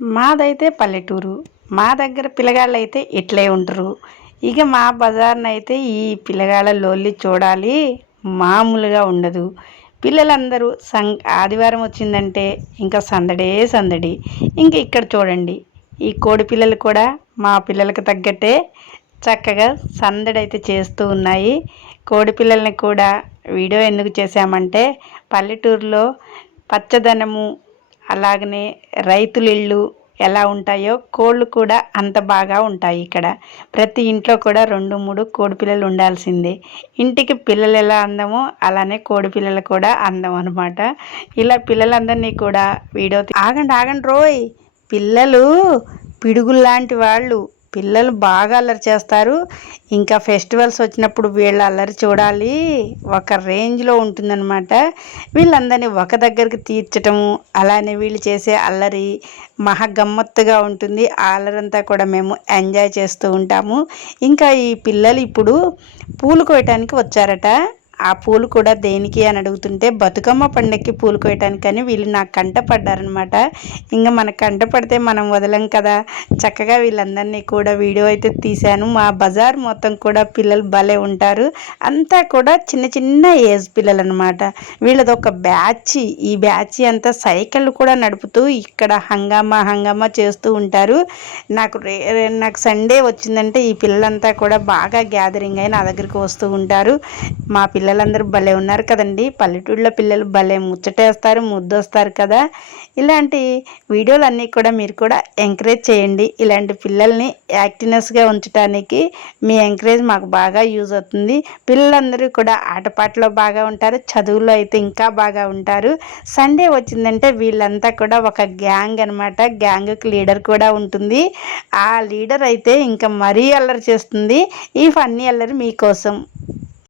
మాదైతే పల్లెటూరు. మా దగ్గర పిల్లగాళ్ళు అయితే ఇట్లే ఉంటారు. ఇక మా బజార్నైతే అయితే ఈ పిల్లగాళ్ళ లోల్లి చూడాలి మామూలుగా ఉండదు. పిల్లలందరూ సం ఆదివారం వచ్చిందంటే ఇంకా సందడే సందడి. ఇంకా ఇక్కడ చూడండి. ఈ కోడి పిల్లలు కూడా మా పిల్లలకు తగ్గట్టే చక్కగా సందడి అయితే చేస్తూ ఉన్నాయి. కోడి పిల్లల్ని కూడా వీడియో ఎందుకు చేశామంటే పల్లెటూరులో పచ్చదనము అలాగనే రైతుల ఇళ్ళు ఎలా ఉంటాయో కోళ్ళు కూడా అంత బాగా ఉంటాయి ఇక్కడ. ప్రతి ఇంట్లో కూడా రెండు మూడు కోడి పిల్లలు ఉండాల్సిందే. ఇంటికి పిల్లలు ఎలా అందమో అలానే కోడి పిల్లలు కూడా అందం అనమాట ఇలా పిల్లలందరినీ కూడా వీడియో ఆగండి ఆగండి రోయ్. పిల్లలు పిడుగుల్లాంటి వాళ్ళు. పిల్లలు బాగా అల్లరి చేస్తారు. ఇంకా ఫెస్టివల్స్ వచ్చినప్పుడు వీళ్ళ అల్లరి చూడాలి. ఒక రేంజ్లో ఉంటుందన్నమాట. వీళ్ళందరినీ ఒక దగ్గరికి తీర్చటము అలానే వీళ్ళు చేసే అల్లరి మహా గమ్మత్తుగా ఉంటుంది. ఆ అల్లరంతా కూడా మేము ఎంజాయ్ చేస్తూ ఉంటాము. ఇంకా ఈ పిల్లలు ఇప్పుడు పూలు కోయటానికి వచ్చారట. ఆ పూలు కూడా దేనికి అని అడుగుతుంటే బతుకమ్మ పండక్కి పూలు కోయటానికని వీళ్ళు నాకు కంట పడ్డారనమాట ఇంకా మన కంట పడితే మనం వదలం కదా. చక్కగా వీళ్ళందరినీ కూడా వీడియో అయితే తీశాను. మా బజార్ మొత్తం కూడా పిల్లలు భలే ఉంటారు. అంతా కూడా చిన్న చిన్న ఏజ్ పిల్లలు అనమాట వీళ్ళది ఒక బ్యాచ్. ఈ బ్యాచ్ అంతా సైకిళ్ళు కూడా నడుపుతూ ఇక్కడ హంగామా హంగామా చేస్తూ ఉంటారు. నాకు రే నాకు సండే వచ్చిందంటే ఈ పిల్లలంతా కూడా బాగా గ్యాదరింగ్ అయి నా దగ్గరికి వస్తూ ఉంటారు. మా పిల్లలందరూ భలే ఉన్నారు కదండి. పల్లెటూళ్ళలో పిల్లలు భలే ముచ్చటేస్తారు ముద్దొస్తారు కదా. ఇలాంటి వీడియోలు అన్నీ కూడా మీరు కూడా ఎంకరేజ్ చేయండి. ఇలాంటి పిల్లల్ని యాక్టివ్నెస్గా ఉంచడానికి మీ ఎంకరేజ్ మాకు బాగా యూజ్ అవుతుంది. పిల్లలందరూ కూడా ఆటపాటలో బాగా ఉంటారు చదువులో అయితే ఇంకా బాగా ఉంటారు. సండే వచ్చిందంటే వీళ్ళంతా కూడా ఒక గ్యాంగ్ అనమాట గ్యాంగ్కి లీడర్ కూడా ఉంటుంది. ఆ లీడర్ అయితే ఇంకా మరీ అల్లరి చేస్తుంది. ఈ ఫన్నీ అల్లరి మీకోసం.